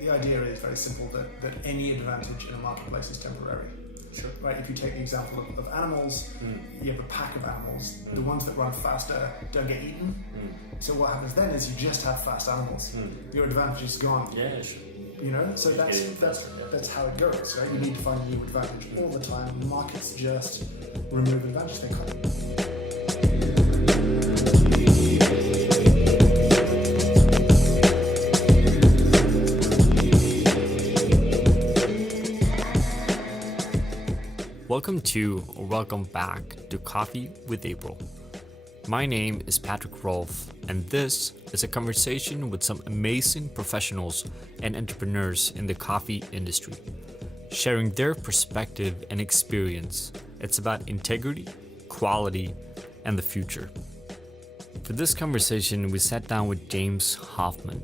the idea is very simple, that any advantage in a marketplace is temporary. Sure. Right? If you take the example of animals, you have a pack of animals. The ones that run faster don't get eaten. So what happens then is you just have fast animals. Your advantage is gone. Yeah, sure. You know, so that's how it goes. Right? You need to find a new advantage all the time. Markets just remove advantage. They can't. Welcome back to Coffee with April. My name is Patrick Rolfe, and this is a conversation with some amazing professionals and entrepreneurs in the coffee industry, sharing their perspective and experience. It's about integrity, quality, and the future. For this conversation, we sat down with James Hoffman,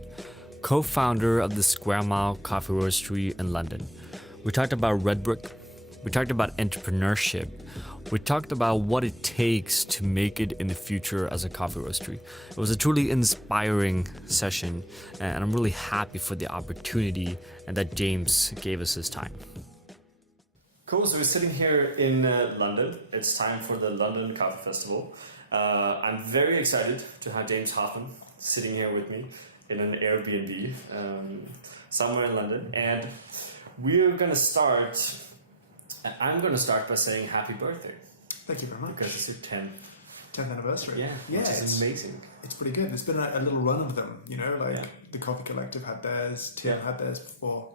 co-founder of the Square Mile Coffee Roastery in London. We talked about Red Brick. We talked about entrepreneurship. We talked about what it takes to make it in the future as a coffee roastery. It was a truly inspiring session, and I'm really happy for the opportunity and that James gave us his time. Cool, so we're sitting here in London. It's time for the London Coffee Festival. I'm very excited to have James Hoffman sitting here with me in an Airbnb somewhere in London. And we're going to start... I'm going to start by saying happy birthday. Thank you very much. Because it's your 10th anniversary. Yeah, which is amazing. It's pretty good. There's been a little run of them, you know, like the Coffee Collective had theirs, Tim had theirs before.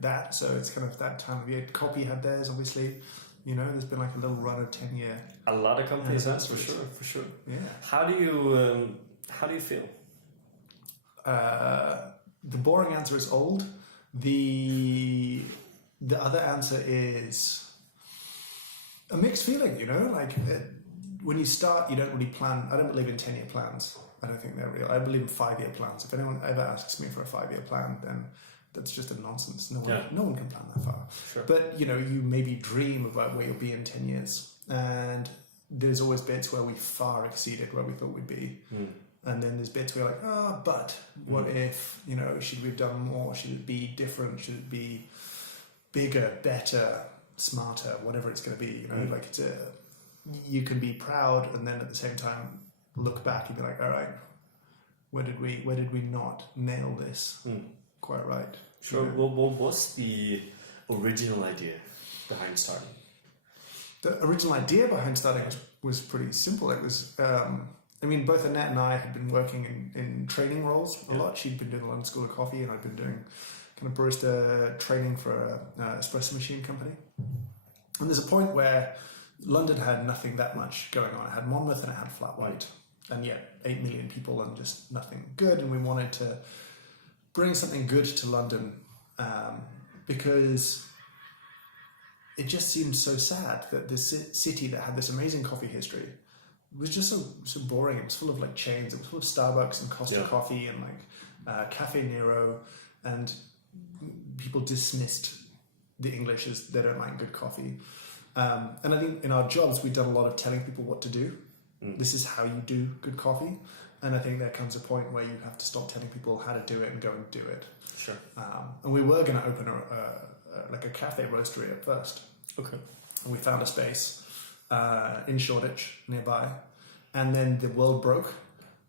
That, so it's kind of that time of year. Copy had theirs, obviously. You know, there's been like a little run of 10-year. A lot of companies, that's for sure. Yeah. How do you feel? The boring answer is old. The other answer is a mixed feeling, you know, like when you start, you don't really plan. I don't believe in 10-year plans. I don't think they're real. I believe in 5-year plans. If anyone ever asks me for a 5-year plan, then that's just a nonsense. No one can plan that far. Sure. But, you know, you maybe dream about where you'll be in 10 years. And there's always bits where we far exceeded where we thought we'd be. And then there's bits where you're like, but what if, you know, should we have done more? Should it be different? Should it be bigger, better, smarter, whatever it's going to be, you know, like you can be proud and then at the same time look back and be like, all right, where did we not nail this quite right? Sure. You know? Well, what was the original idea behind starting? The original idea behind starting was pretty simple. It was, both Annette and I had been working in training roles a lot. She'd been doing the London School of Coffee and I'd been doing kind of barista training for a espresso machine company. And there's a point where London had nothing that much going on. It had Monmouth and it had Flat White. And yet 8 million people and just nothing good. And we wanted to bring something good to London because it just seemed so sad that this city that had this amazing coffee history was just so boring. It was full of like chains. It was full of Starbucks and Costa Coffee and like Cafe Nero, and people dismissed the English as they don't like good coffee. And I think in our jobs, we've done a lot of telling people what to do. This is how you do good coffee. And I think there comes a point where you have to stop telling people how to do it and go and do it. Sure. And we were going to open a cafe roastery at first. Okay. And we found a space in Shoreditch nearby. And then the world broke.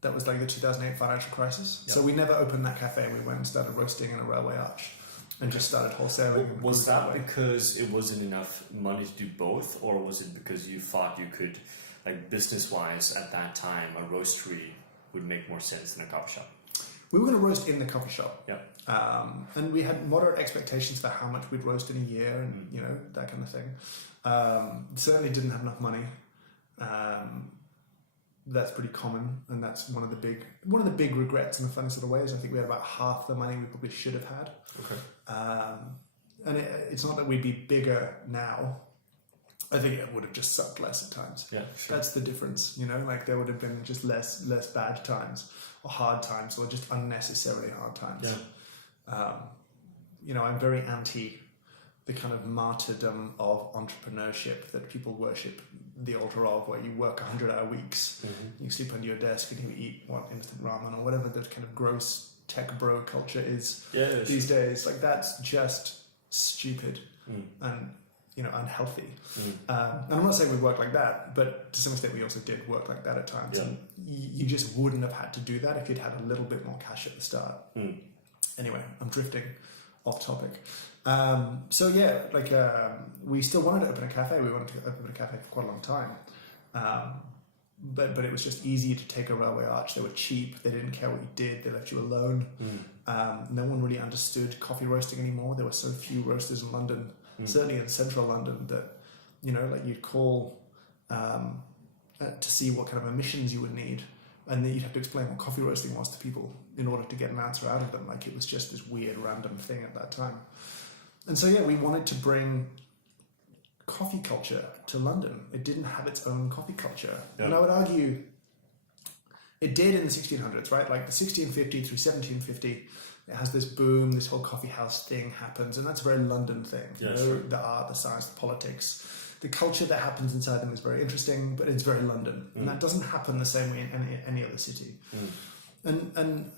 That was like the 2008 financial crisis. Yep. So we never opened that cafe. We went and started roasting in a railway arch and just started wholesaling. Was that because it wasn't enough money to do both, or was it because you thought you could, like business-wise at that time, a roastery would make more sense than a coffee shop? We were going to roast in the coffee shop. Yeah. And we had moderate expectations for how much we'd roast in a year and, you know, that kind of thing. Certainly didn't have enough money. That's pretty common, and that's one of the big regrets in the funny sort of ways. I think we had about half the money we probably should have had. Okay. And it's not that we'd be bigger now. I think it would have just sucked less at times. Yeah, sure. That's the difference, you know. Like there would have been just less bad times, or hard times, or just unnecessarily hard times. Yeah. You know, I'm very anti the kind of martyrdom of entrepreneurship that people worship the altar of, where you work 100-hour weeks, you sleep under your desk and you eat instant ramen or whatever the kind of gross tech bro culture is Yeah, these days. Like that's just stupid and unhealthy. And I'm not saying we work like that, but to some extent we also did work like that at times. Yeah. And you just wouldn't have had to do that if you'd had a little bit more cash at the start. Anyway, I'm drifting off topic. We still wanted to open a cafe. We wanted to open a cafe for quite a long time. But it was just easy to take a railway arch. They were cheap. They didn't care what you did. They left you alone. No one really understood coffee roasting anymore. There were so few roasters in London, certainly in central London, that you'd call to see what kind of emissions you would need, and then you'd have to explain what coffee roasting was to people in order to get an answer out of them. Like it was just this weird random thing at that time. And so we wanted to bring coffee culture to London. It didn't have its own coffee culture. Yeah. And I would argue it did in the 1600s, right? Like the 1650 through 1750, it has this boom, this whole coffee house thing happens, and that's a very London thing. Yeah, sure. The art, the science, the politics. The culture that happens inside them is very interesting, but it's very London. And that doesn't happen the same way in any other city. And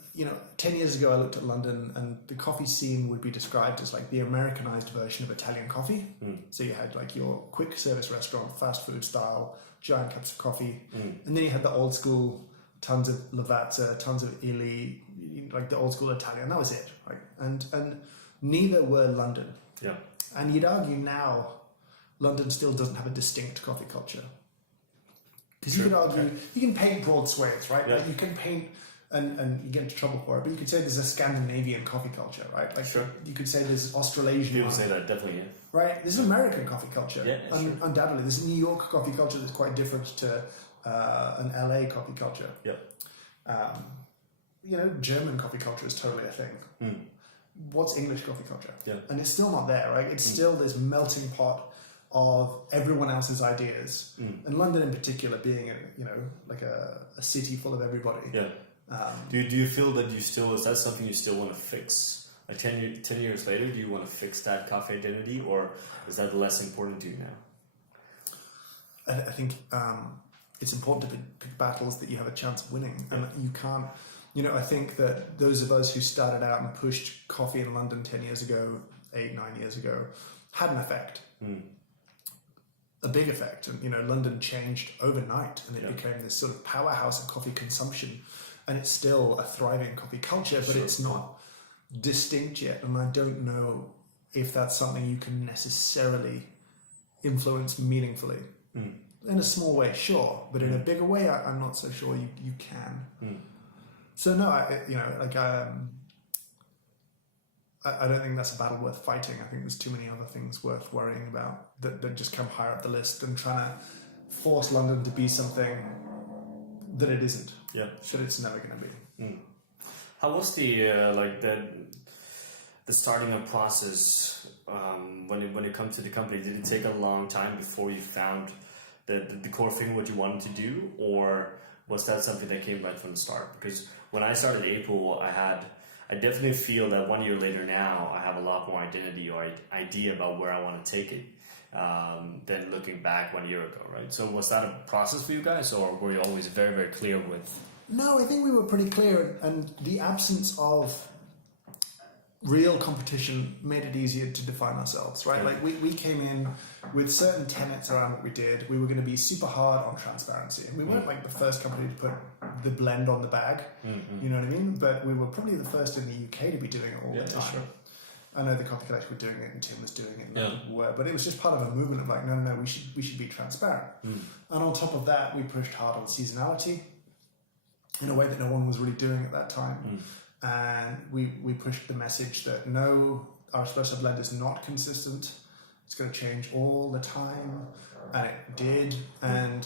10 years ago I looked at London, and the coffee scene would be described as like the Americanized version of Italian coffee. So you had like your quick service restaurant, fast food style, giant cups of coffee. And then you had the old school, tons of Lavazza, tons of Illy, like the old school Italian. That was it, right? And neither were London. Yeah. And you'd argue now London still doesn't have a distinct coffee culture. Because you could argue, you can paint broad swathes, right? Yeah. Like you can paint, and you get into trouble for it, but you could say there's a Scandinavian coffee culture, right? Like you could say there's Australasian. People say that, definitely, yeah. Right? There's American coffee culture. Yeah, sure. Undoubtedly. There's a New York coffee culture that's quite different to an LA coffee culture. Yeah. German coffee culture is totally a thing. What's English coffee culture? Yeah. And it's still not there, right? It's still this melting pot of everyone else's ideas, and London in particular being a city full of everybody. Yeah. Do you feel that is that something you still want to fix? Like 10 years later, do you want to fix that cafe identity, or is that less important to you now? I think it's important to pick battles that you have a chance of winning, and you can't. I think that those of us who started out and pushed coffee in London 10 years ago, 8-9 years ago, had an effect. A big effect. And, London changed overnight, and it became this sort of powerhouse of coffee consumption. And it's still a thriving coffee culture, but it's not distinct yet. And I don't know if that's something you can necessarily influence meaningfully. In a small way, sure, but in a bigger way, I'm not so sure you can. So no, I don't think that's a battle worth fighting. I think there's too many other things worth worrying about that just come higher up the list than trying to force London to be something that it isn't. Yeah. That it's never going to be. How was the starting up process when it comes to the company? Did it take a long time before you found the core thing what you wanted to do, or was that something that came right from the start? Because when I started April, I definitely feel that 1 year later now, I have a lot more identity or idea about where I want to take it than looking back 1 year ago, right? So was that a process for you guys, or were you always very, very clear with? No, I think we were pretty clear, and the absence of real competition made it easier to define ourselves, right? Like we came in with certain tenets around what we did. We were going to be super hard on transparency, and we weren't like the first company to put the blend on the bag, you know what I mean? But we were probably the first in the UK to be doing it all the time. Sure. I know the Coffee Collective were doing it, and Tim was doing it, and other people were, but it was just part of a movement of like, no, we should be transparent. And on top of that, we pushed hard on seasonality in a way that no one was really doing at that time. And we pushed the message that no, our espresso blend is not consistent. It's going to change all the time. And it did. And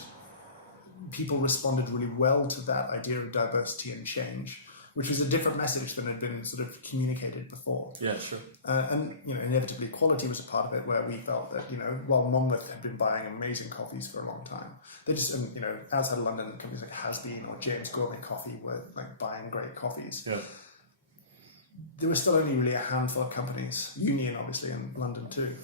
people responded really well to that idea of diversity and change, which was a different message than had been sort of communicated before. Yeah, sure. And, inevitably quality was a part of it, where we felt that, while Monmouth had been buying amazing coffees for a long time, they just, outside of London, companies like Has-Been or James Gourmet Coffee were like buying great coffees. Yeah. There was still only really a handful of companies, Union obviously in London too,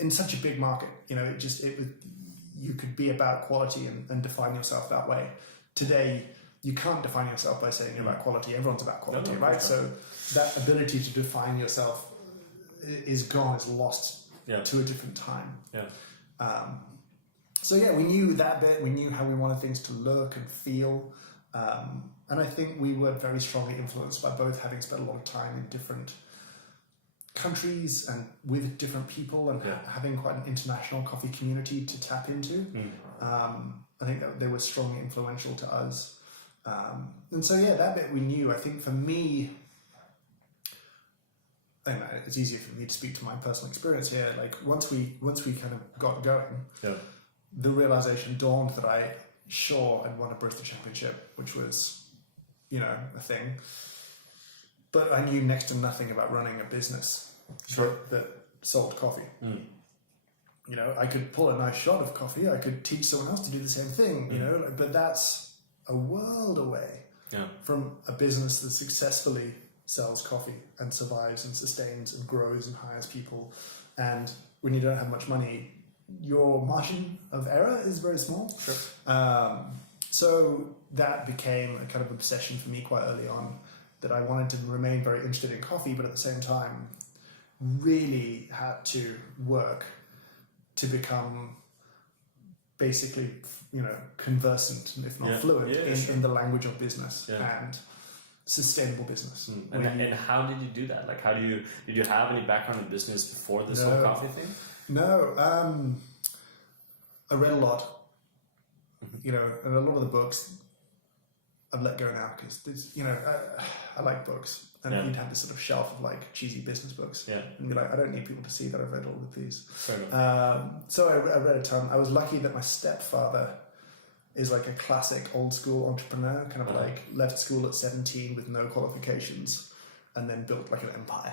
in such a big market. You could be about quality and define yourself that way. Today, you can't define yourself by saying you're about quality. Everyone's about quality, No, right? sure. So that ability to define yourself is gone, is lost to a different time. So yeah, we knew that bit. We knew how we wanted things to look and feel. And I think we were very strongly influenced by both having spent a lot of time in different countries and with different people and having quite an international coffee community to tap into. I think that they were strongly influential to us. And so yeah, that bit we knew. I think for me, and it's easier for me to speak to my personal experience here. Like once we kind of got going, the realization dawned that I'd won a Barista Championship, which was, a thing. But I knew next to nothing about running a business that sold coffee. I could pull a nice shot of coffee. I could teach someone else to do the same thing. But that's a world away from a business that successfully sells coffee and survives and sustains and grows and hires people. And when you don't have much money, your margin of error is very small. So that became a kind of obsession for me quite early on, that I wanted to remain very interested in coffee, but at the same time really had to work to become basically, conversant, if not fluent, in the language of business and sustainable business. And how did you do that? Like, did you have any background in business before this whole coffee thing? No. I read a lot, and a lot of the books I've let go now because I like books, and you'd have this sort of shelf of like cheesy business books, and be like, I don't need people to see that I've read all of these. So I read a ton. I was lucky that my stepfather is like a classic old school entrepreneur, kind of like left school at 17 with no qualifications, and then built like an empire.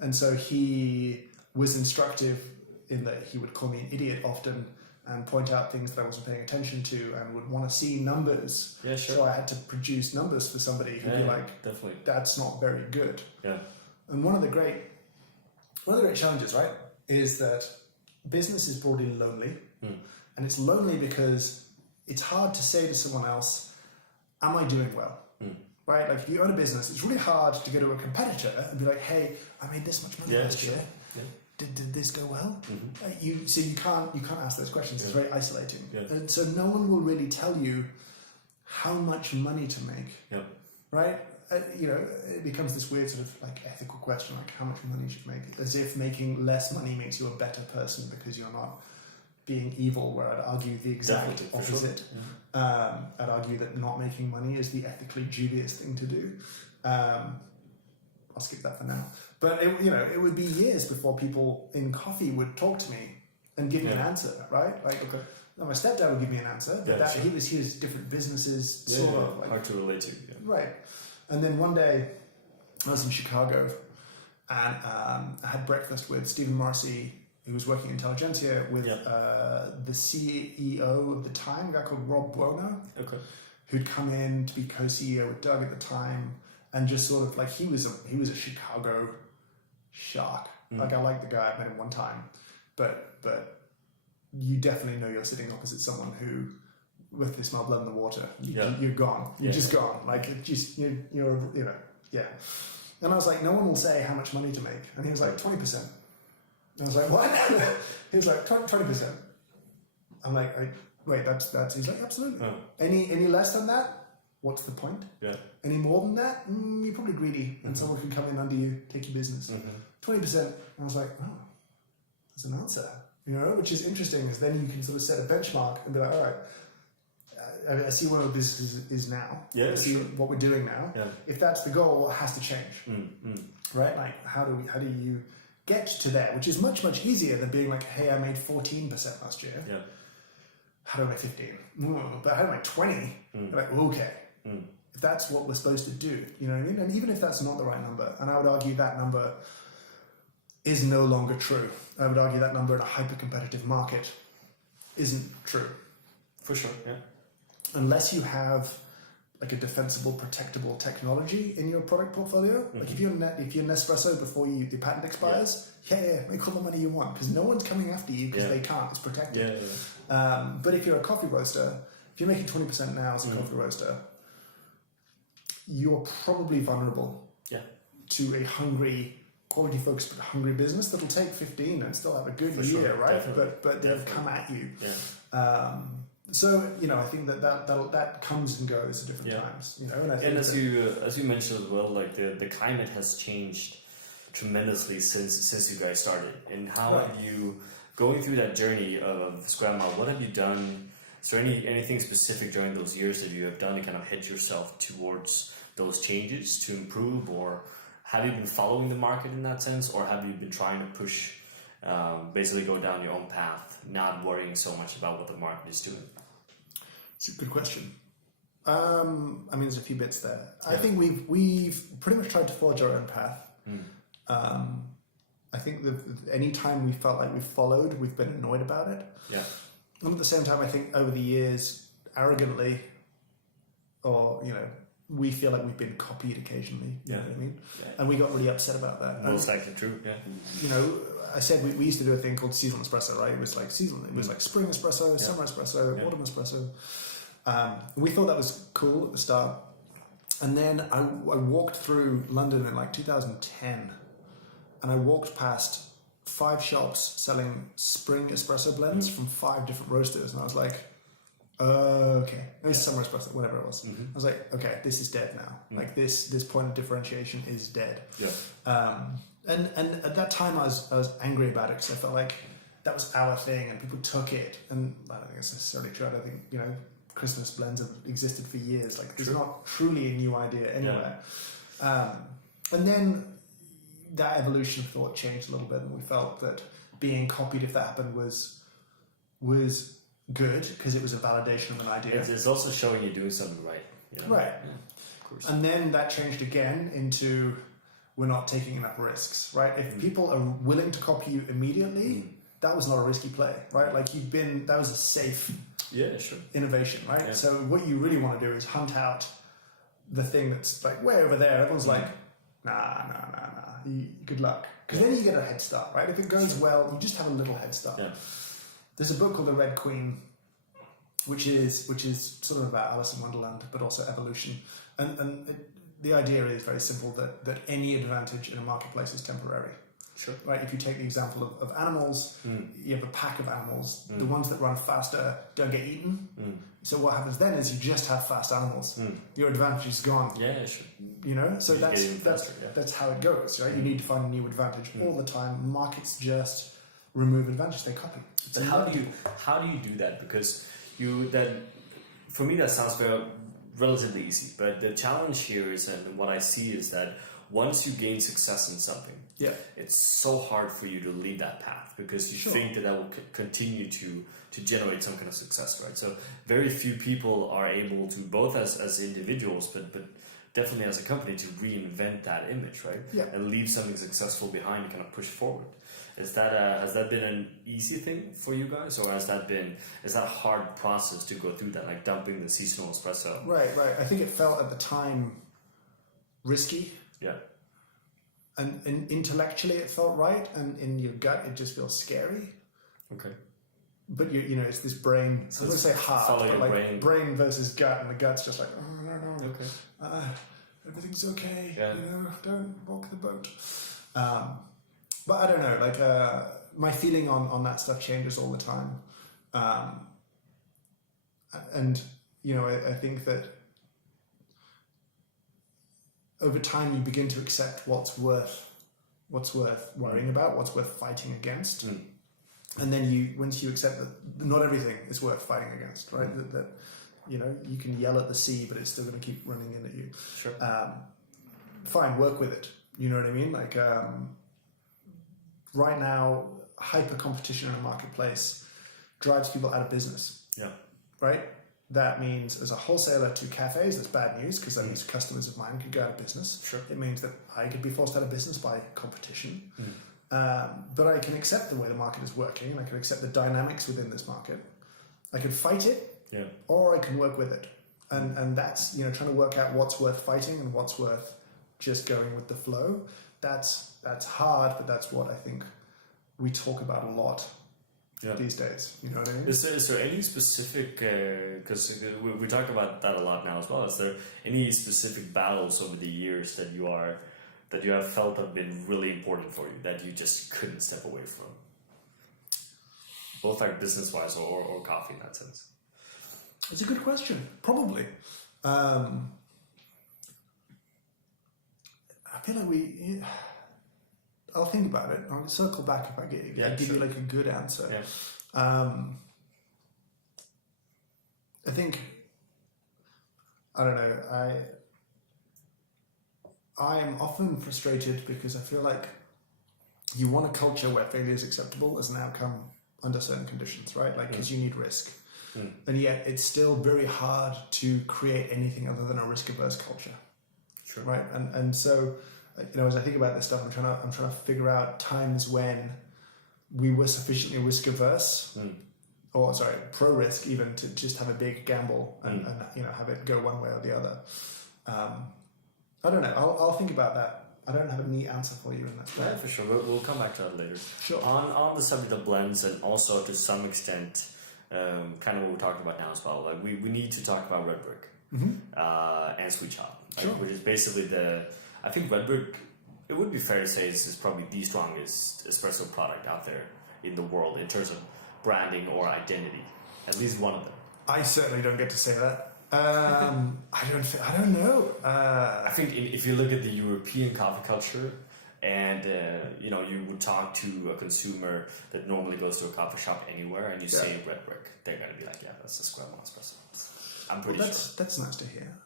And so he was instructive in that he would call me an idiot often and point out things that I wasn't paying attention to, and would want to see numbers. So I had to produce numbers for somebody who'd be like, definitely, that's not very good. And one of the great challenges, right, is that business is broadly lonely. And it's lonely because it's hard to say to someone else, am I doing well? Right? Like if you own a business, it's really hard to go to a competitor and be like, hey, I made this much money last year. Did this go well? You can't ask those questions. It's very isolating. And so no one will really tell you how much money to make. Right? It becomes this weird sort of like ethical question, like how much money you should make, as if making less money makes you a better person because you're not being evil, where I'd argue the exact opposite. I'd argue that not making money is the ethically dubious thing to do. I'll skip that for now. But it would be years before people in coffee would talk to me and give me an answer, right? Like, my stepdad would give me an answer, but he was different businesses, sort of like, hard to relate to. Right. And then one day, I was in Chicago, and I had breakfast with Stephen Marcy, who was working in Intelligentsia, with the CEO of the time, a guy called Rob Buono, who'd come in to be co-CEO with Doug at the time, and just sort of like he was a Chicago shark. Like I like the guy, I met him one time, but you definitely know you're sitting opposite someone who, with this smell blood in the water, you're gone. You're just gone. Like it just you're. And I was like, no one will say how much money to make, and he was like 20%. I was like, what? He was like 20%. I'm like, wait, that's. He's like, absolutely. Any less than that? What's the point? Any more than that? You're probably greedy, and someone can come in under you, take your business. 20%. I was like, oh, there's an answer. Which is interesting, because then you can sort of set a benchmark and be like, all right, I see where our business is now. I see what we're doing now. If that's the goal, what has to change? Right? Like, how do you get to there? Which is much, much easier than being like, hey, I made 14% last year. How do I make 15? But how do I make 20? Like, okay. If that's what we're supposed to do, you know what I mean? And even if that's not the right number, and I would argue that number is no longer true. I would argue that number in a hyper-competitive market isn't true. For sure, Unless you have like a defensible, protectable technology in your product portfolio. Like if you're Espresso before the patent expires, make all the money you want, because no one's coming after you because they can't. It's protected. But if you're a coffee roaster if you're making 20% now as a coffee roaster, you're probably vulnerable to a hungry, quality-focused but hungry business that'll take 15 and still have a good year, right? Definitely. But they'll come at you. Yeah. So I think that comes and goes at different times. And I think as you mentioned as well, like the climate has changed tremendously since you guys started. And how have you, going through that journey of Scrum, what have you done? Is there anything specific during those years that you have done to kind of head yourself towards those changes to improve, or have you been following the market in that sense, or have you been trying to push, basically go down your own path, not worrying so much about what the market is doing? It's a good question. There's a few bits there. Yeah. I think we've pretty much tried to forge our own path. I think that any time we felt like we've followed, we've been annoyed about it. Yeah. And at the same time, I think over the years, arrogantly, or we feel like we've been copied occasionally. You know what I mean? Yeah. And we got really upset about that. Most likely true. Yeah. I said we used to do a thing called seasonal espresso, right? It was like seasonal. It was like spring espresso, summer espresso, autumn espresso. We thought that was cool at the start. And then I walked through London in like 2010, and I walked past 5 shops selling spring espresso blends from 5 different roasters, and I was like, okay, it was summer espresso, whatever it was. I was like, okay, this is dead now. Like this point of differentiation is dead. Yeah. And at that time I was angry about it because I felt like that was our thing and people took it, and I don't think it's necessarily true. I don't think Christmas blends have existed for years. Like it's not truly a new idea anywhere. And then that evolution of thought changed a little bit, and we felt that being copied, if that happened, was good because it was a validation of an idea. It's also showing you're doing something right. Right. Yeah, of course. And then that changed again into we're not taking enough risks, right? If people are willing to copy you immediately, that was not a risky play, right? Like that was a safe innovation, right? Yeah. So what you really want to do is hunt out the thing that's like way over there. Everyone's like, nah. Good luck. Because then you get a head start, right? If it goes well, you just have a little head start. Yeah. There's a book called The Red Queen, which is sort of about Alice in Wonderland, but also evolution. And the idea is very simple, that any advantage in a marketplace is temporary. Sure. Right? If you take the example of animals, you have a pack of animals. The ones that run faster don't get eaten. So what happens then is you just have fast animals. Your advantage is gone. Yeah, sure. So that's how it goes, right? You need to find a new advantage all the time. Markets just remove advantage; they copy. But how do you do that? Because for me that sounds relatively easy. But the challenge here is, and what I see is that once you gain success in something, it's so hard for you to leave that path because you think that will continue to generate some kind of success, right? So very few people are able to, both as individuals, but definitely as a company, to reinvent that image, right? Yeah. And leave something successful behind and kind of push forward. Has that been an easy thing for you guys, or is that a hard process to go through that, like dumping the seasonal espresso? Right. I think it felt at the time risky. Yeah. And intellectually it felt right, and in your gut it just feels scary. Okay. But it's this brain. So I was going to say heart, but like brain versus gut, and the gut's just like, oh no. Okay. Everything's okay. Yeah. Don't rock the boat. But I don't know. Like my feeling on that stuff changes all the time, and I think that over time you begin to accept what's worth worrying about, what's worth fighting against. And then once you accept that not everything is worth fighting against, right? That you can yell at the sea, but it's still going to keep running in at you. Sure. Fine, work with it. You know what I mean? Like right now, hyper competition in a marketplace drives people out of business. Yeah. Right. That means as a wholesaler to cafes, that's bad news because that means customers of mine could go out of business. Sure. It means that I could be forced out of business by competition. But I can accept the way the market is working, and I can accept the dynamics within this market. I can fight it, or I can work with it. And that's, trying to work out what's worth fighting and what's worth just going with the flow. That's hard, but that's what I think we talk about a lot these days. You know what I mean? Is there any specific, because we talk about that a lot now as well, is there any specific battles over the years that you have felt have been really important for you, that you just couldn't step away from? Both like business-wise or coffee in that sense. It's a good question. Probably. I feel like I'll think about it. I'll circle back if I give you like a good answer. Yeah. I think, I don't know, I am often frustrated because I feel like you want a culture where failure is acceptable as an outcome under certain conditions, right? Like, because you need risk. And yet it's still very hard to create anything other than a risk-averse culture. Sure. Right? And so, as I think about this stuff, I'm trying to figure out times when we were sufficiently risk-averse, or pro risk even, to just have a big gamble and have it go one way or the other. I don't know. I'll think about that. I don't have a neat answer for you in that. Yeah, for sure. We'll come back to that later. Sure. On the subject of blends, and also to some extent, kind of what we're talking about now as well. Like we need to talk about red brick and sweet chop, sure. Which is basically I think red brick. It would be fair to say is probably the strongest espresso product out there in the world in terms of branding or identity. At least one of them. I certainly don't get to say that. I don't know. I think if you look at the European coffee culture, and you would talk to a consumer that normally goes to a coffee shop anywhere, and you say red brick, they're gonna be like, yeah, that's a square one espresso. I'm pretty sure. That's nice to hear.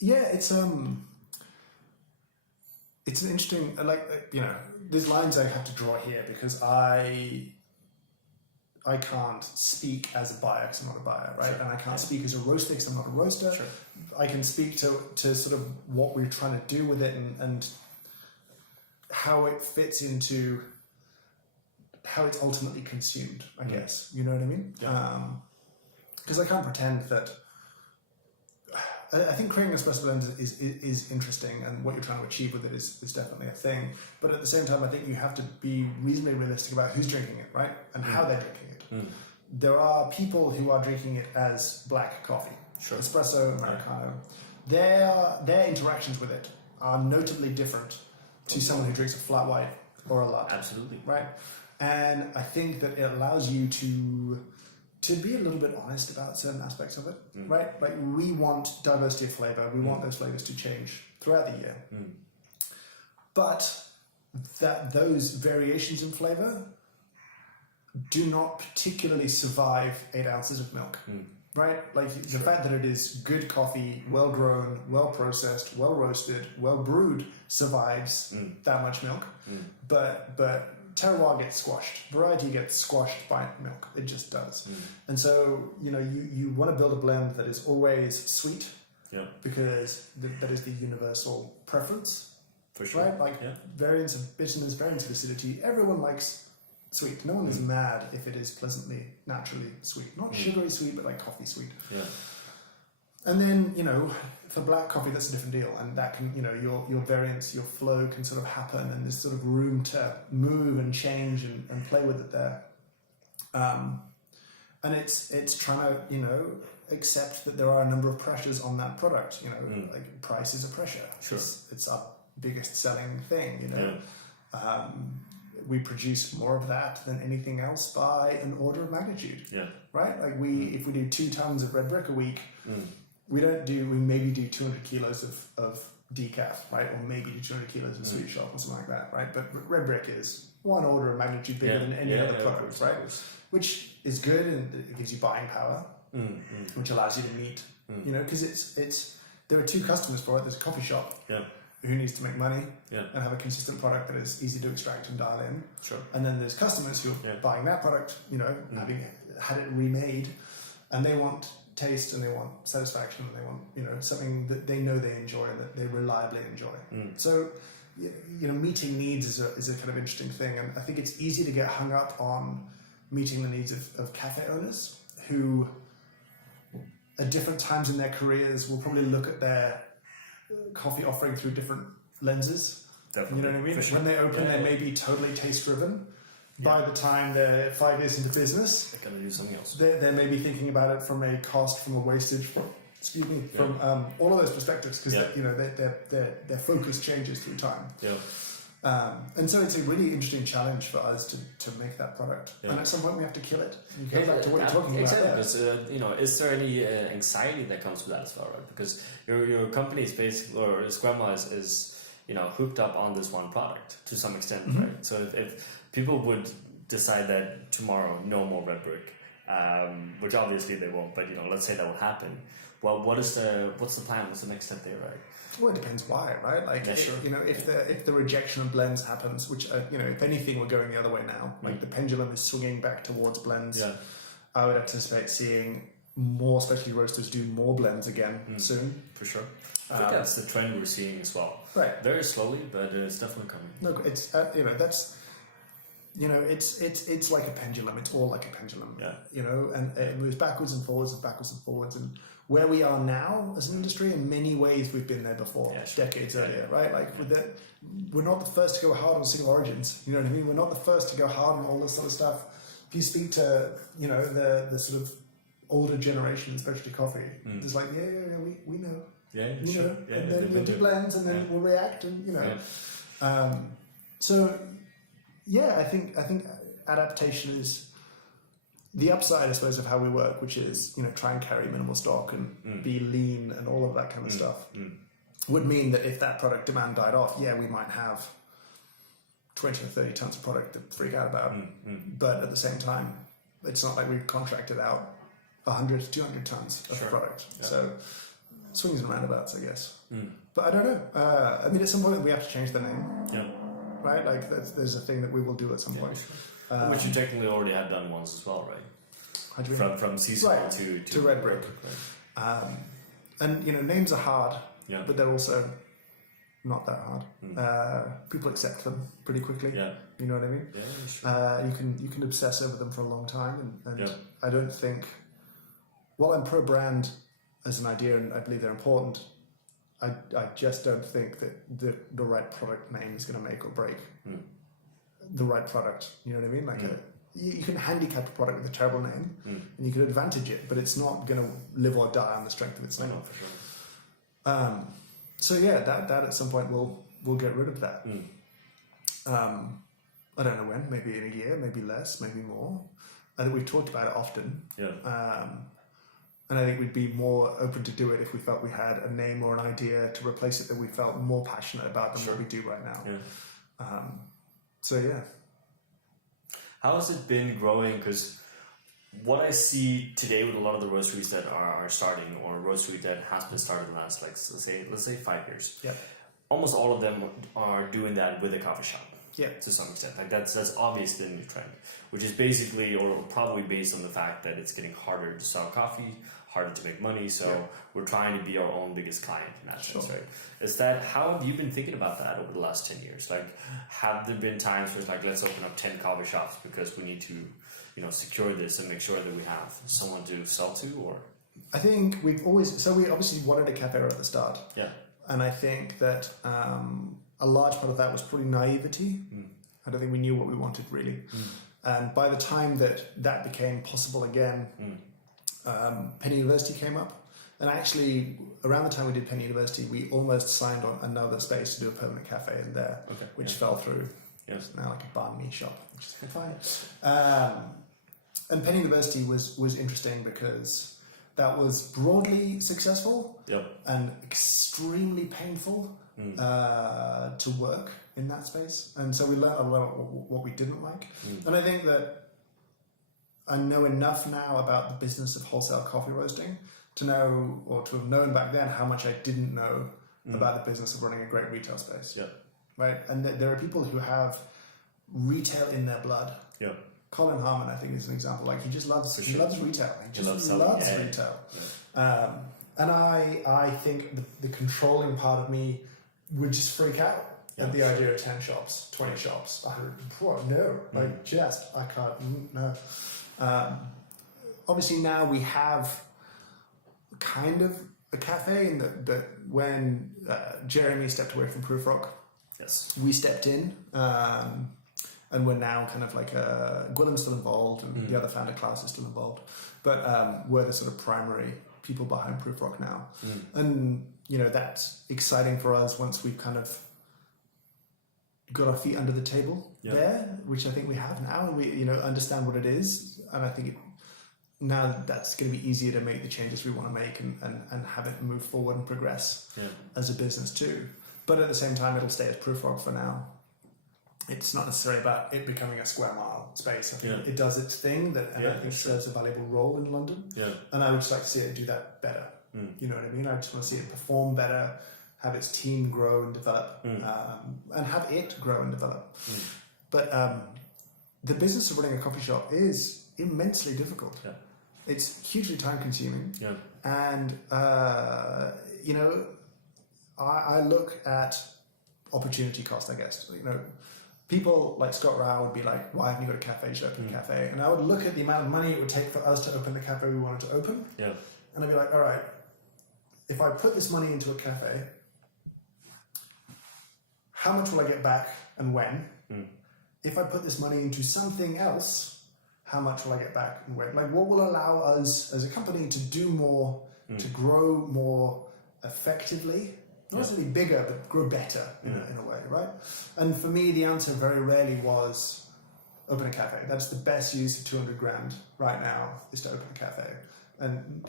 Yeah, it's an interesting, there's lines I have to draw here because I can't speak as a buyer because I'm not a buyer, right? Sure. And I can't speak as a roaster because I'm not a roaster. Sure. I can speak to sort of what we're trying to do with it and how it fits into how it's ultimately consumed, I guess. You know what I mean? Because I can't pretend that... I think creating an espresso blend is interesting, and what you're trying to achieve with it is definitely a thing. But at the same time, I think you have to be reasonably realistic about who's drinking it, right? And how they're drinking it. There are people who are drinking it as black coffee, espresso, Americano. Their interactions with it are notably different to someone who drinks a flat white or a latte. Absolutely. Right? And I think that it allows you to be a little bit honest about certain aspects of it, right? Like, we want diversity of flavor. We want those flavors to change throughout the year. But that those variations in flavor do not particularly survive 8 ounces of milk, right? Like, the fact that it is good coffee, well-grown, well-processed, well-roasted, well-brewed survives that much milk. But terroir gets squashed. Variety gets squashed by milk. It just does. And so, you want to build a blend that is always sweet, because that is the universal preference. For sure. Right? Like, variants of bitterness, variants of acidity. Everyone likes sweet. No one is mad if it is pleasantly, naturally sweet. Not sugary sweet, but like coffee sweet. Yeah. And then, for black coffee, that's a different deal. And that can, your variance, your flow can sort of happen, and there's sort of room to move and change and play with it there. And it's trying to, accept that there are a number of pressures on that product. Like, price is a pressure. Sure. It's our biggest selling thing, we produce more of that than anything else by an order of magnitude. Yeah. Right? Like, if we do 2 tons of red brick a week, we maybe do 200 kilos of decaf, right? Or maybe do 200 kilos of sweet shop or something like that, right? But red brick is one order of magnitude bigger than any other product, right? Which is good, and it gives you buying power, which allows you to meet, because there are 2 customers for it. There's a coffee shop who needs to make money and have a consistent product that is easy to extract and dial in. Sure. And then there's customers who are buying that product, having had it remade, and they want taste, and they want satisfaction, and they want something that they know they enjoy and that they reliably enjoy. So meeting needs is a kind of interesting thing, and I think it's easy to get hung up on meeting the needs of cafe owners who at different times in their careers will probably look at their coffee offering through different lenses. Definitely. You know what I mean? Sure. When they open, they may be totally taste driven, by the time they're 5 years into business, they're going to do something else. They may be thinking about it from a cost, from a wastage, from all of those perspectives, because their focus changes through time. And so it's a really interesting challenge for us to make that product. And at some point we have to kill it. You go back to what you're talking about. Exactly. Because is there any anxiety that comes with that as well, right? Because your company is basically, or Squamma is hooked up on this one product to some extent, right? So if people would decide that tomorrow no more red brick, which obviously they won't, but let's say that will happen. Well, what's the plan? What's the next step there, right? Well, it depends why, right? Like, if the rejection of blends happens, which if anything, we're going the other way now. Like the pendulum is swinging back towards blends. I would anticipate seeing more specialty roasters do more blends again soon. For sure. I think that's the trend we're seeing as well. Right. Very slowly, but it's definitely coming. No, it's it's like a pendulum. It's all like a pendulum. And it moves backwards and forwards and backwards and forwards. And where we are now as an industry, in many ways, we've been there before, decades earlier, right? Like we're not the first to go hard on single origins. You know what I mean? We're not the first to go hard on all this sort of stuff. If you speak to the sort of older generation in specialty coffee, it's like we know. And then we'll do blends, and then we'll react, and I think adaptation is the upside, I suppose, of how we work, which is try and carry minimal stock and be lean and all of that kind of stuff. Would mean that if that product demand died off, we might have 20 or 30 tons of product to freak out about, but at the same time, it's not like we've contracted out 100 to 200 tons of product. So swings and roundabouts, I guess. But I don't know. I mean, at some point we have to change the name. Right? Like there's a thing that we will do at some point. Which you technically already have done once as well, right? From seasonal to red brick. And names are hard, but they're also not that hard. People accept them pretty quickly. You know what I mean? Sure. You can obsess over them for a long time, and I don't think. While I'm pro brand as an idea, and I believe they're important, I just don't think that the right product name is going to make or break the right product. You know what I mean? Like you can handicap a product with a terrible name, and you can advantage it, but it's not going to live or die on the strength of its name. For sure. That at some point we'll get rid of that. I don't know when. Maybe in a year, maybe less, maybe more. I think we've talked about it often. And I think we'd be more open to do it if we felt we had a name or an idea to replace it that we felt more passionate about than what we do right now. How has it been growing? Because what I see today with a lot of the roasteries that are starting, or a roastery that has been started in the last, let's say 5 years, almost all of them are doing that with a coffee shop. To some extent, like that's obviously the new trend, which is basically, or probably based on the fact that it's getting harder to sell coffee, harder to make money. So we're trying to be our own biggest client in that sense, right? Is that, how have you been thinking about that over the last 10 years? Like, have there been times where it's like, let's open up 10 coffee shops because we need to, secure this and make sure that we have someone to sell to? Or I think we obviously wanted a cafe right at the start. And I think that a large part of that was probably naivety. I don't think we knew what we wanted really. And by the time that became possible again, Penn University came up. And actually, around the time we did Penn University, we almost signed on another space to do a permanent cafe in there, which fell through. It's now like a banh mi shop, which is fine. And Penn University was interesting because that was broadly successful and extremely painful to work in that space. And so we learned a lot of what we didn't like. And I think that I know enough now about the business of wholesale coffee roasting to know, or to have known back then, how much I didn't know about the business of running a great retail space. Right? And there are people who have retail in their blood. Colin Harmon, I think, is an example. Like, he just loves retail. He just loves retail. And I think the controlling part of me would just freak out at the idea of 10 shops, 20 shops, 100. No, I can't. No. Obviously, now we have kind of a cafe in that when Jeremy stepped away from Proof Rock, we stepped in. And we're now kind of like Gwilym's still involved, and the other founder class is still involved, but we're the sort of primary people behind Proofrock now. And that's exciting for us once we've kind of got our feet under the table there, which I think we have now, and we understand what it is, and I think now that's going to be easier to make the changes we want to make and have it move forward and progress as a business too. But at the same time, it'll stay as Proofrock for now. It's not necessarily about it becoming a square mile space. I think it does its thing, and I think serves a valuable role in London. And I would just like to see it do that better. You know what I mean? I just want to see it perform better, have its team grow and develop, and have it grow and develop. But the business of running a coffee shop is immensely difficult. It's hugely time consuming. And, I look at opportunity cost, I guess. People like Scott Rao would be like, why haven't you got a cafe? You should open a cafe. And I would look at the amount of money it would take for us to open the cafe we wanted to open. And I'd be like, all right, if I put this money into a cafe, how much will I get back and when? If I put this money into something else, how much will I get back and when? Like, what will allow us as a company to do more, to grow more effectively? Not necessarily bigger, but grow better in a way, right? And for me, the answer very rarely was open a cafe. That's the best use of 200 grand right now, is to open a cafe. And,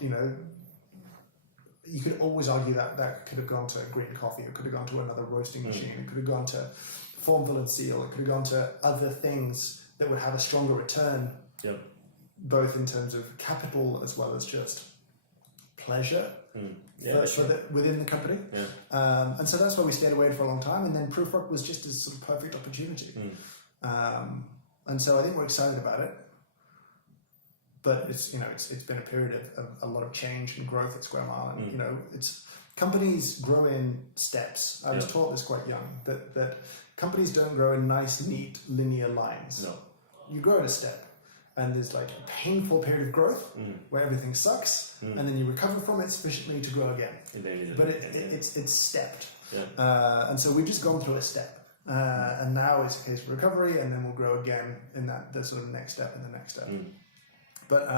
you could always argue that could have gone to green coffee, it could have gone to another roasting machine, it could have gone to Formville and Seal, it could have gone to other things that would have a stronger return, both in terms of capital as well as just pleasure. Within the company. And so that's why we stayed away for a long time, and then Proofrock was just a sort of perfect opportunity. And so I think we're excited about it, but it's been a period of a lot of change and growth at Square Mile, and it's companies grow in steps. I was taught this quite young, that companies don't grow in nice, neat, linear lines. You grow in a step. And there's like a painful period of growth where everything sucks, and then you recover from it sufficiently to grow again. But it's stepped. And so we've just gone through a step. And now it's a case of recovery, and then we'll grow again in the sort of next step and the next step. But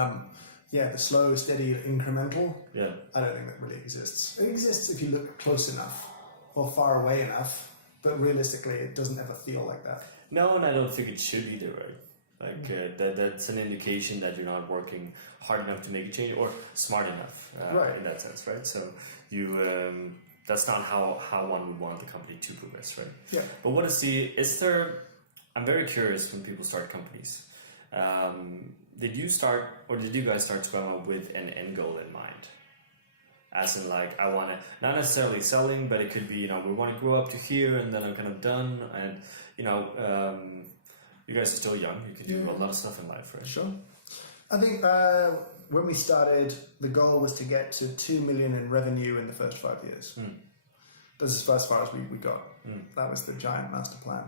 the slow, steady, incremental, I don't think that really exists. It exists if you look close enough or far away enough, but realistically it doesn't ever feel like that. No, and I don't think it should either, right? Like that's an indication that you're not working hard enough to make a change, or smart enough in that sense, right? So you that's not how one would want the company to progress, right? But what is there? I'm very curious when people start companies. Did you guys start Square with an end goal in mind? As in, like, I want to, not necessarily selling, but it could be, we want to grow up to here, and then I'm kind of done, and you guys are still young. You can do a lot of stuff in life, right? Sure. I think when we started, the goal was to get to 2 million in revenue in the first 5 years. That's as far as we got. That was the giant master plan.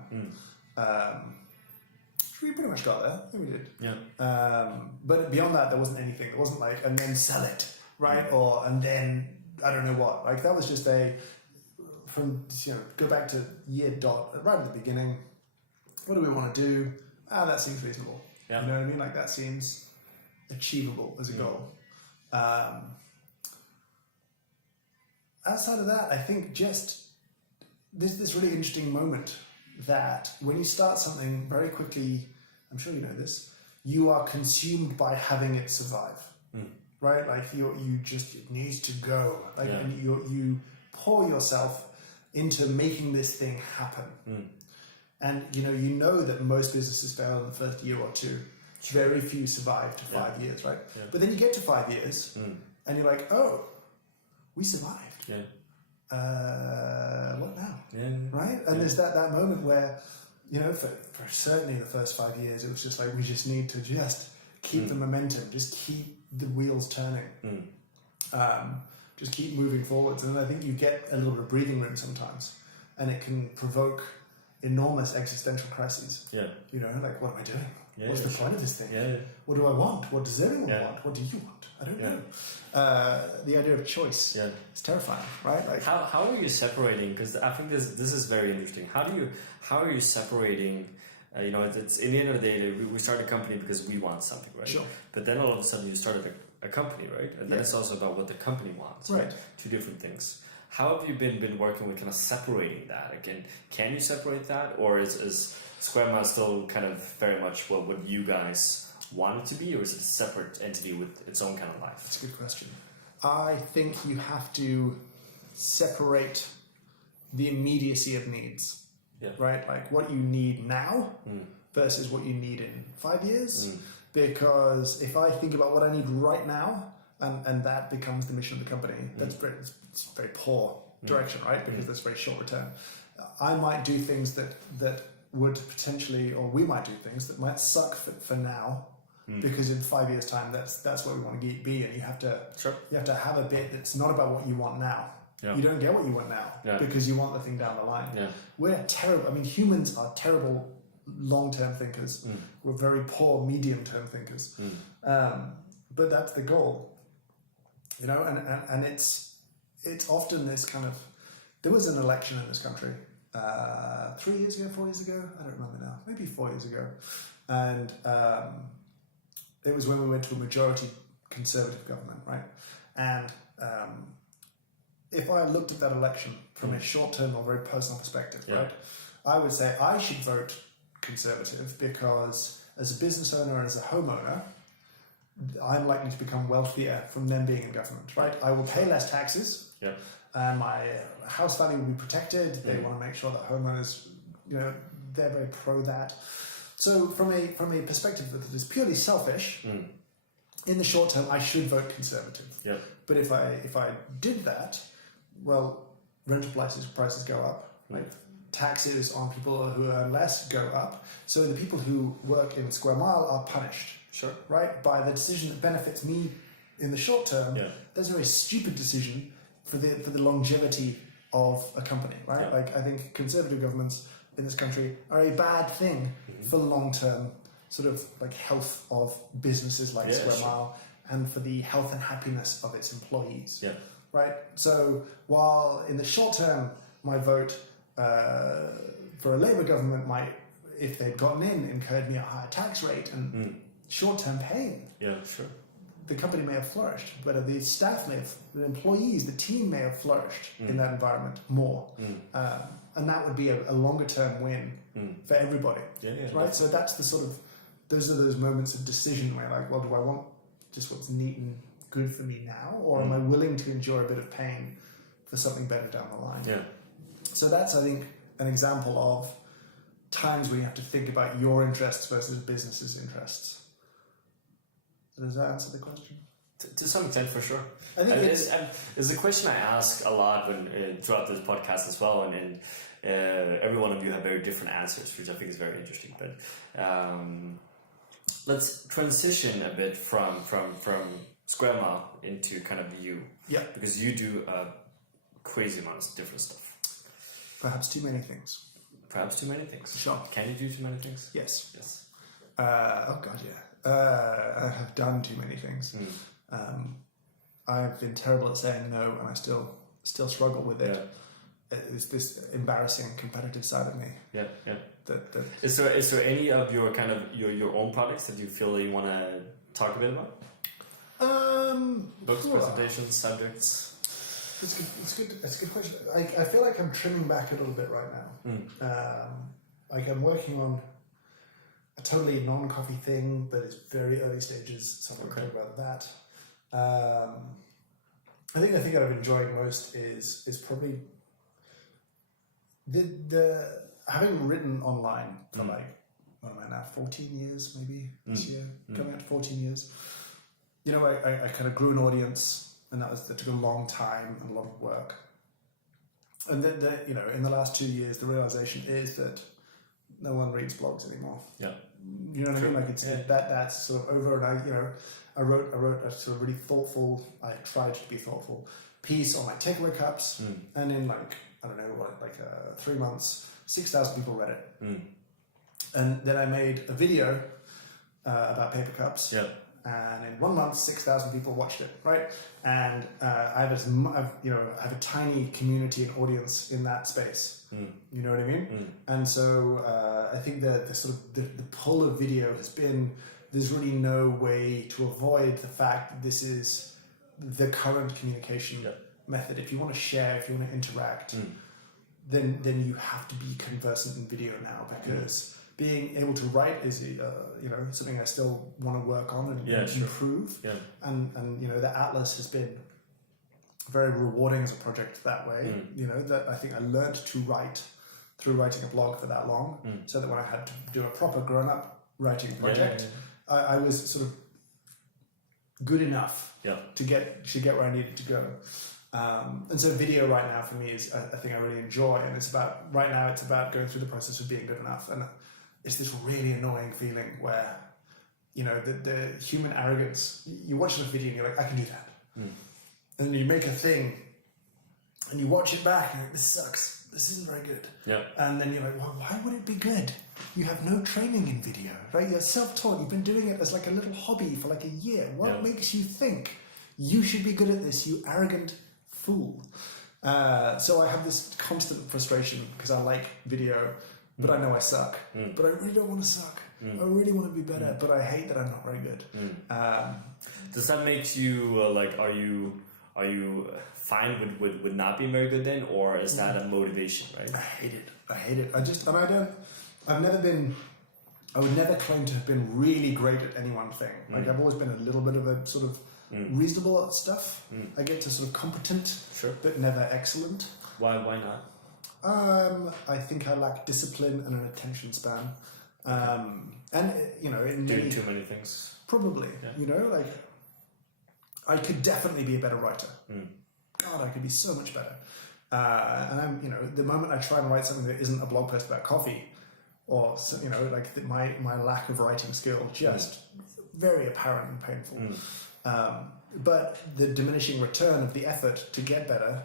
We pretty much got there. I think we did. But beyond that, there wasn't anything. There wasn't like, and then sell it, right? Or, and then, I don't know what. Like, that was just go back to year dot, right at the beginning. What do we want to do? That seems reasonable. You know what I mean? Like, that seems achievable as a goal. Outside of that, I think just there's this really interesting moment that when you start something very quickly, I'm sure you know this, you are consumed by having it survive, right? Like, it needs to go. Like, and you pour yourself into making this thing happen. And you know that most businesses fail in the first year or two. Very few survive to 5 years, right? But then you get to 5 years, and you're like, oh, we survived. What now? Right? And there's that moment where, for certainly the first 5 years, it was just like, we just need to just keep the momentum, just keep the wheels turning, just keep moving forwards. And I think you get a little bit of breathing room sometimes, and it can provoke enormous existential crises. Like, what am I doing? What's the point of this thing? What do I want? What does everyone want? What do you want? I don't know. The idea of choice is terrifying, right? Like, how are you separating? Because I think this is very interesting. How are you separating it's in the end of the day, we start a company because we want something, right? Sure. But then all of a sudden you started a company, right? And then it's also about what the company wants, right? Two different things. How have you been working with kind of separating that? Again, can you separate that, or is Square Mile still kind of very much what you guys want it to be, or is it a separate entity with its own kind of life? That's a good question. I think you have to separate the immediacy of needs, right? Like what you need now versus what you need in 5 years. Because if I think about what I need right now, and that becomes the mission of the company, it's very poor direction, right? Because there's very short return. I might do things that would potentially, or we might do things that might suck for now, because in 5 years' time, that's where we want to be, and you have to have a bit that's not about what you want now. Yeah. You don't get what you want now because you want the thing down the line. Yeah. We're terrible. I mean, humans are terrible long-term thinkers. We're very poor medium-term thinkers. But that's the goal, and it's often this kind of. There was an election in this country 3 years ago, 4 years ago. I don't remember now. Maybe 4 years ago, and it was when we went to a majority Conservative government, right? And if I looked at that election from a short-term or very personal perspective, right, I would say I should vote Conservative because as a business owner and as a homeowner, I'm likely to become wealthier from them being in government, right? I will pay less taxes, and my house value will be protected. They want to make sure that homeowners, they're very pro that. So from a perspective that is purely selfish, in the short term, I should vote Conservative. Yeah. But if I did that, well, rental prices go up. Like taxes on people who earn less go up. So the people who work in Square Mile are punished. Sure. Right? By the decision that benefits me in the short term. Yeah. That's a very stupid decision for the longevity of a company, right? Yeah. Like I think conservative governments in this country are a bad thing for the long term sort of like health of businesses like Square Mile and for the health and happiness of its employees. Yeah. Right? So while in the short term my vote for a Labour government might, if they'd gotten in, incurred me a higher tax rate and short-term pain. Yeah, sure. The company may have flourished, but the staff may have, the employees, the team may have flourished in that environment more. And that would be a longer-term win for everybody. Right? So that's the sort of, those are those moments of decision where like, well, do I want just what's neat and good for me now, or am I willing to endure a bit of pain for something better down the line? Yeah. So that's, I think, an example of times where you have to think about your interests versus business's interests. Does that answer the question? To some extent, for sure. I think it's a question I ask a lot throughout this podcast as well, and every one of you have very different answers, which I think is very interesting. But let's transition a bit from Square Mile into kind of you. Yeah. Because you do crazy amounts of different stuff. Perhaps too many things. Perhaps too many things. Sure. Can you do too many things? Yes. Yes. Oh God, yeah. I have done too many things. I've been terrible at saying no, and I still struggle with it. Yeah. It's this embarrassing competitive side of me. Yeah, yeah. Is there any of your kind of your own products that you feel that you want to talk a bit about? Books, presentations, subjects. It's a good question. I feel like I'm trimming back a little bit right now. Like I'm working on a totally non-coffee thing, but it's very early stages, so I'm going to talk about that. I think the thing that I've enjoyed most is probably the having written online for like, what am I now, 14 years maybe this year, coming up to 14 years. I kind of grew an audience, and that took a long time and a lot of work. And then, in the last 2 years, the realization is that no one reads blogs anymore. Yeah, you know what I mean. Like it's that's sort of over. And I wrote a sort of really thoughtful. I tried to be thoughtful piece on my takeaway cups, and in 3 months, 6,000 people read it. And then I made a video about paper cups. Yeah. and in 1 month, 6,000 people watched it, right? And I have a tiny community and audience in that space. You know what I mean? And so I think the sort of the pull of video has been, there's really no way to avoid the fact that this is the current communication method. If you want to share, if you want to interact, then you have to be conversant in video now, because being able to write is something I still want to work on and improve. Yeah. And the Atlas has been very rewarding as a project that way. That I think I learned to write through writing a blog for that long, so that when I had to do a proper grown-up writing project, I was sort of good enough to get where I needed to go. And so video right now for me is a thing I really enjoy, and it's about going through the process of being good enough. And it's this really annoying feeling where, the human arrogance, you watch a video and you're like, I can do that. And then you make a thing and you watch it back and you're like, this sucks. This isn't very good. Yeah. And then you're like, well, why would it be good? You have no training in video, right? You're self-taught. You've been doing it as like a little hobby for like a year. What makes you think you should be good at this, you arrogant fool? So I have this constant frustration because I like video, but I know I suck. But I really don't want to suck. I really want to be better, but I hate that I'm not very good. Does that make you are you fine with not being very good then, or is that a motivation? Right? I hate it. I would never claim to have been really great at any one thing. Like I've always been a little bit of a sort of reasonable at stuff. I get to sort of competent, but never excellent. Why not? I think I lack discipline and an attention span. And doing too many things. Probably. Like I could definitely be a better writer. God, I could be so much better. And I'm, the moment I try and write something that isn't a blog post about coffee, or my lack of writing skill, just very apparent and painful. But the diminishing return of the effort to get better,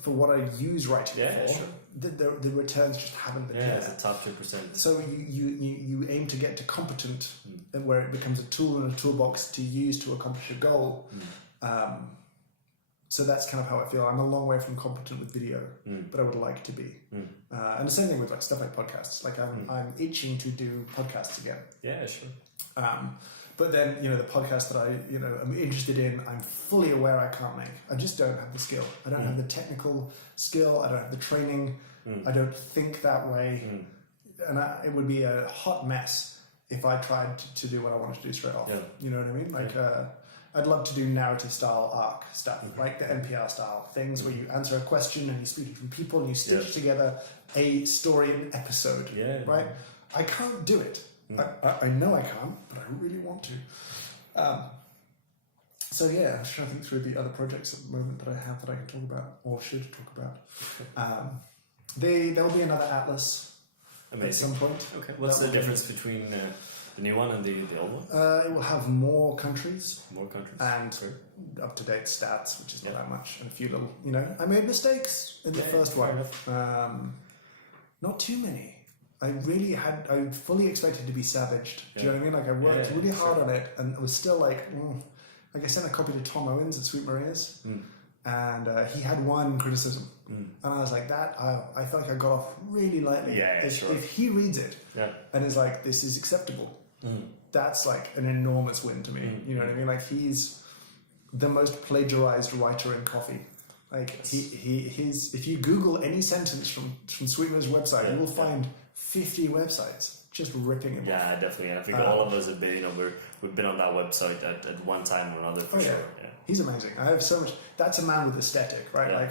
for what I use writing for, the returns just haven't been there. It's the top 2%. So you aim to get to competent, and where it becomes a tool in a toolbox to use to accomplish a goal. So that's kind of how I feel. I'm a long way from competent with video, but I would like to be. And the same thing with like stuff like podcasts. Like I'm itching to do podcasts again. Yeah, sure. But then, the podcast that I'm interested in, I'm fully aware I can't make. I just don't have the skill. I don't have the technical skill. I don't have the training. I don't think that way. And it would be a hot mess if I tried to do what I wanted to do straight off. You know what I mean? Like, I'd love to do narrative style arc stuff, like the NPR style things where you answer a question and you speak to people and you stitch together a story and episode, right? I can't do it. I know I can't, but I really want to. So I'm just trying to think through the other projects at the moment that I have that I can talk about or should talk about. There'll be another Atlas at some point. Okay. What's the difference between the new one and the old one? It will have more countries. And Sure. up-to-date stats, which is not that much. And a few little, I made mistakes in the first one. Not too many. I fully expected to be savaged. Do you know what I mean? Like I worked really hard on it, and I was still like I sent a copy to Tom Owens at Sweet Maria's, and he had one criticism, and I was like, I felt like I got off really lightly. If he reads it and is like, this is acceptable, that's like an enormous win to me. You know what I mean? Like he's the most plagiarized writer in coffee. Like if you Google any sentence from Sweet Maria's website, you will find 50 websites just ripping him off. Yeah, definitely. And I think all of us have been, we've been on that website at one time or another for sure. Yeah. He's amazing. I have so much. That's a man with aesthetic, right? Like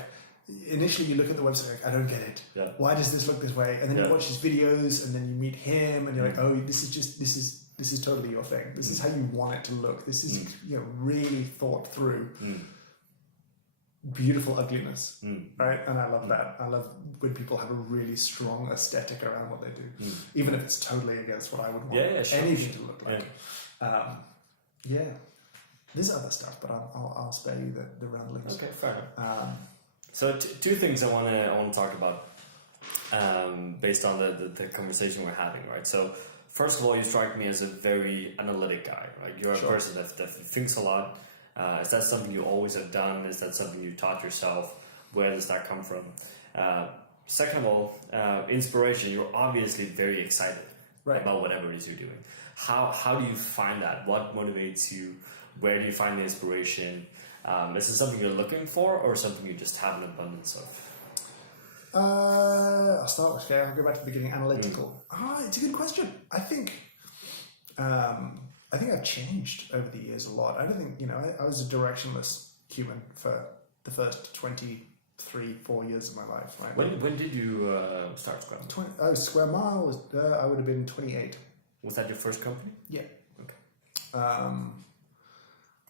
initially you look at the website, like, I don't get it. Yeah. Why does this look this way? And then you watch his videos, and then you meet him, and you're like, oh, this is totally your thing. This is how you want it to look. This is really thought through. Beautiful ugliness, right? And I love that. I love when people have a really strong aesthetic around what they do, even if it's totally against what I would want anything to look like. There's other stuff, but I'll spare you the ramblings. Okay, fair enough. So two things I want to talk about based on the conversation we're having, right? So first of all, you strike me as a very analytic guy, right? You're a person that thinks a lot. Is that something you always have done? Is that something you taught yourself? Where does that come from? Second of all, inspiration. You're obviously very excited about whatever it is you're doing. How do you find that? What motivates you? Where do you find the inspiration? Is it something you're looking for, or something you just have an abundance of? I'll start with, I'll go back to the beginning, analytical. It's a good question. I think I've changed over the years a lot. I don't think, I was a directionless human for the first 23-4 years of my life. Right? When did you start Square Mile? Square Mile, I would have been 28. Was that your first company? Yeah. Okay.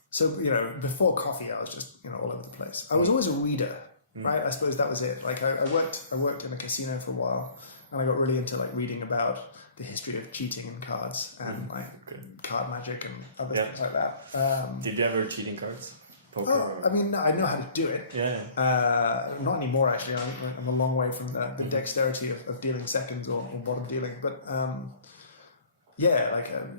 So, before coffee, I was just, all over the place. I was always a reader. Right, I suppose that was it. Like I worked in a casino for a while, and I got really into like reading about the history of cheating in cards and card magic and other things like that. Did you ever cheat in cards? Poker? I mean, I know how to do it. Not anymore, actually. I'm a long way from the dexterity of dealing seconds or bottom dealing. But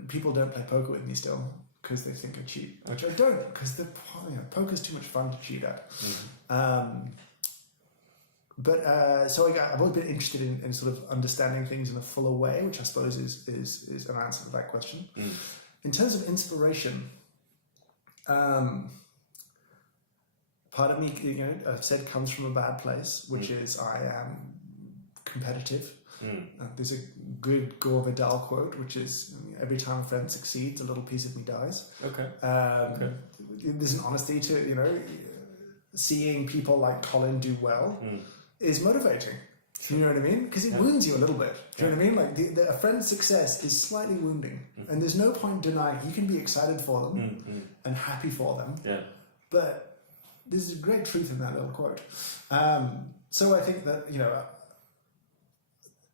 people don't play poker with me still because they think I cheat, which I don't, because poker's too much fun to cheat at. So I've always been interested in sort of understanding things in a fuller way, which I suppose is an answer to that question. In terms of inspiration, part of me, I've said, comes from a bad place, which is I am competitive. There's a good Gore Vidal quote, which is, every time a friend succeeds, a little piece of me dies. There's an honesty to, seeing people like Colin do well is motivating. You know what I mean? Because it wounds you a little bit. Do you know what I mean? Like a friend's success is slightly wounding, and there's no point denying. You can be excited for them and happy for them. But there's a great truth in that little quote. So I think that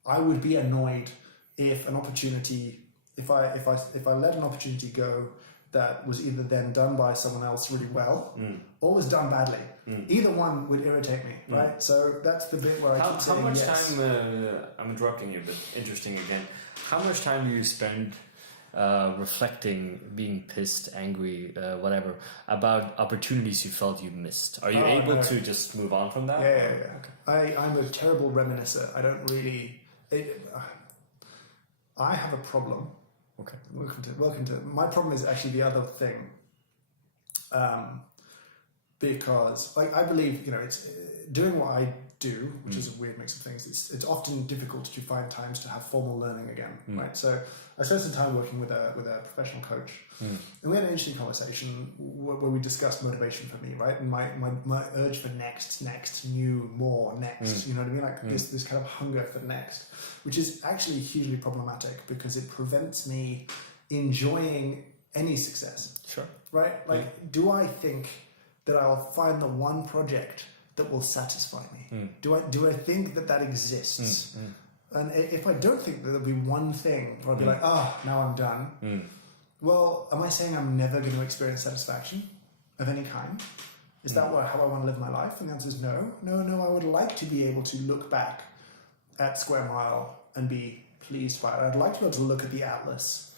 I would be annoyed if an opportunity, if I let an opportunity go that was either then done by someone else really well or was done badly. Either one would irritate me, right? So that's the bit where I keep saying yes. How much time, I'm interrupting you, but interesting again, how much time do you spend reflecting, being pissed, angry, whatever, about opportunities you felt you missed? Are you able to just move on from that? Yeah. Okay. I'm a terrible reminiscer. I don't really... I have a problem. Okay. Welcome to. My problem is actually the other thing, because I believe it's doing what I do, which is a weird mix of things. It's often difficult to find times to have formal learning again, right? So I spent some time working with a professional coach, and we had an interesting conversation where we discussed motivation for me, right? And my urge for next, new, more, next. You know what I mean? Like this kind of hunger for next, which is actually hugely problematic because it prevents me enjoying any success. Sure. Right? Like, do I think that I'll find the one project that will satisfy me? Do I think that exists? And if I don't think that there'll be one thing where I'll be like, now I'm done. Well, am I saying I'm never going to experience satisfaction of any kind? Is that how I want to live my life? And the answer is no. I would like to be able to look back at Square Mile and be pleased by it. I'd like to be able to look at the Atlas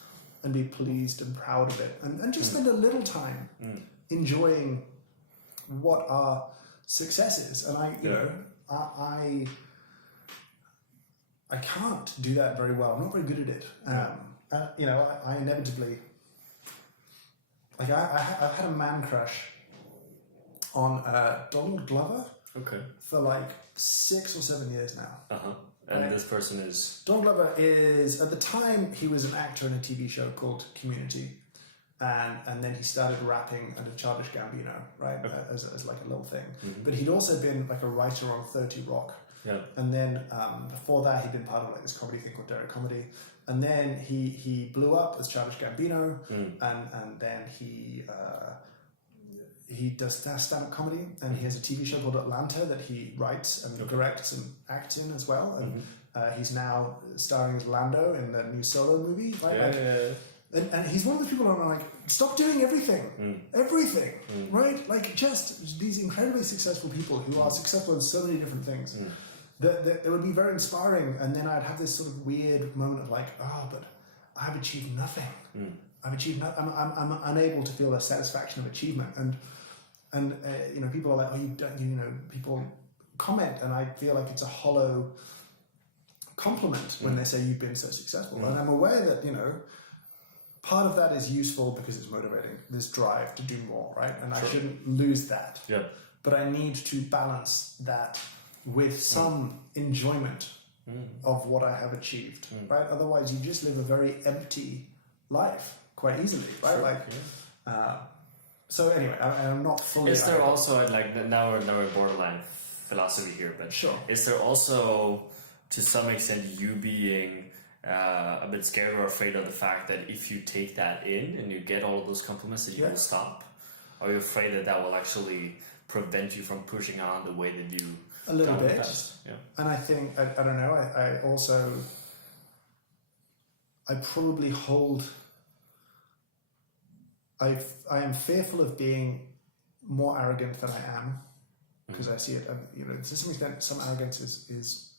and be pleased and proud of it, and just spend a little time enjoying what our success is. And I can't do that very well. I'm not very good at it. I inevitably, I've had a man crush on Donald Glover. Okay. For like 6 or 7 years now. And this person is... Donald Glover is, at the time, he was an actor in a TV show called Community. And then he started rapping under Childish Gambino, right? As like a little thing. But he'd also been like a writer on 30 Rock. Yeah. And then before that, he'd been part of like this comedy thing called Derek Comedy. And then he blew up as Childish Gambino. And then he does stand-up comedy, and he has a TV show called Atlanta that he writes and directs and acts in as well. And he's now starring as Lando in the new Solo movie. Right? And he's one of those people who are like, stop doing everything. Everything. Right? Like, just these incredibly successful people who are successful in so many different things. That would be very inspiring. And then I'd have this sort of weird moment of like, but I've achieved nothing. I've achieved I'm unable to feel the satisfaction of achievement. And you know, people are like, oh, you don't, you know, people comment, and I feel like it's a hollow compliment when they say you've been so successful. And I'm aware that, you know, part of that is useful because it's motivating, this drive to do more, right? And I shouldn't lose that. Yeah. But I need to balance that with some enjoyment of what I have achieved, right? Otherwise, you just live a very empty life quite easily, right? So anyway, I'm not fully... Is there also, like, now we're borderline philosophy here, but is there also, to some extent, you being a bit scared or afraid of the fact that if you take that in and you get all of those compliments, that you will stop? Are you afraid that that will actually prevent you from pushing on the way that you... A little bit. And I think, I don't know, I also... I probably hold... I am fearful of being more arrogant than I am, because I see it, you know, to some extent, some arrogance is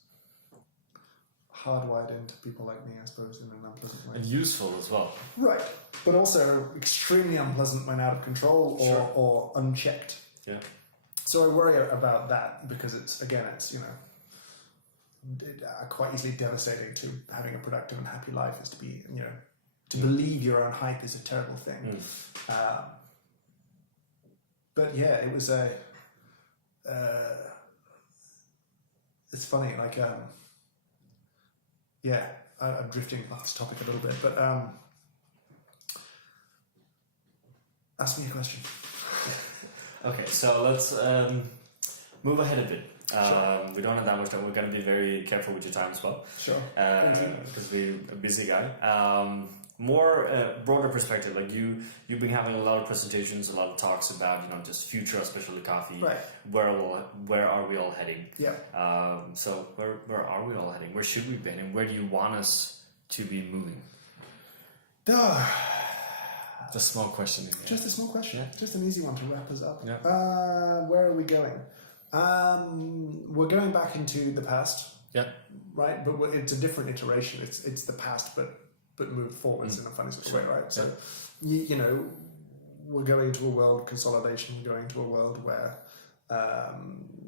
hardwired into people like me, I suppose, in an unpleasant way. And useful as well. Right, but also extremely unpleasant when out of control or unchecked. Yeah. So I worry about that because it's, you know, quite easily devastating to having a productive and happy life is to be, you know, to believe your own hype is a terrible thing. But yeah, it was it's funny, like, I'm drifting off this topic a little bit, but ask me a question. Okay, so let's move ahead a bit. We don't have that much time. We're going to be very careful with your time as well. Sure. Because we're a busy guy. More broader perspective, like you've been having a lot of presentations, a lot of talks about, you know, just future of specialty coffee. Right. Where are we all heading? Yeah. So where are we all heading? Where should we be heading? Where do you want us to be moving? It's a small question again. Just a small question. Yeah. Just an easy one to wrap us up. Yeah. Where are we going? We're going back into the past. Yeah. Right, but it's a different iteration. It's the past, but moved forwards in a funny sort of way, right? So, you know, we're going to a world consolidation. We're going to a world where